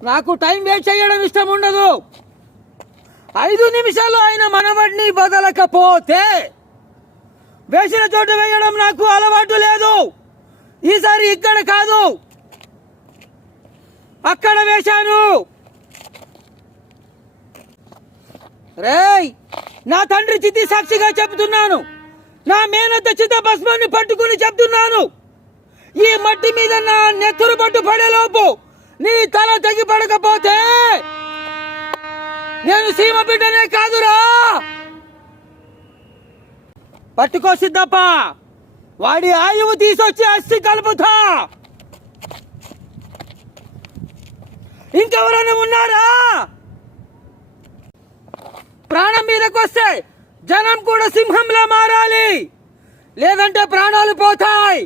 నాకు time waste చేయడం ఇష్టం ఉండదు. 5 నిమిషాలు ఆయన మనవడిని వదలకపోతే వేసిన చోట వేయడం నాకు అలవాటు లేదు. ఈసారి ఇక్కడ కాదు, అక్కడ వేశాను. రేయ్, నా తండ్రి చితి సాక్షిగా చెబుతున్నాను, నా మేనత్త చిత భస్మాన్ని పట్టుకుని చెప్తున్నాను, ఈ మట్టి మీద నా నెత్తురు పట్టు పడేలోపు నీ తల తెగి పడకపోతే నేను సీమ బిడ్డనే కాదురా. పట్టుకో సిద్ధప్ప, వాడి ఆయువు తీసుకొచ్చి అస్థి కలుపుతా. ఇంకెవరైనా ఉన్నారా? ప్రాణం మీదకి వస్తే జనం కూడా సింహంలా మారాలి, లేదంటే ప్రాణాలు పోతాయి.